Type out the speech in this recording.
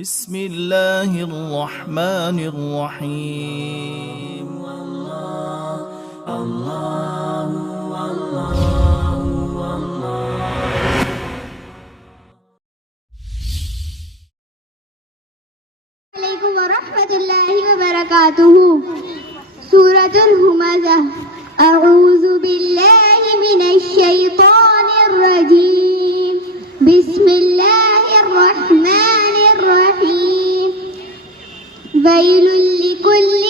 بسم الله الرحمن الرحيم. عليكم ورحمة الله وبركاته. سورة الهمزة. أعوذ بالله من الشيطان الرجيم. بسم الله الرحمن الرحيم. ويل لكل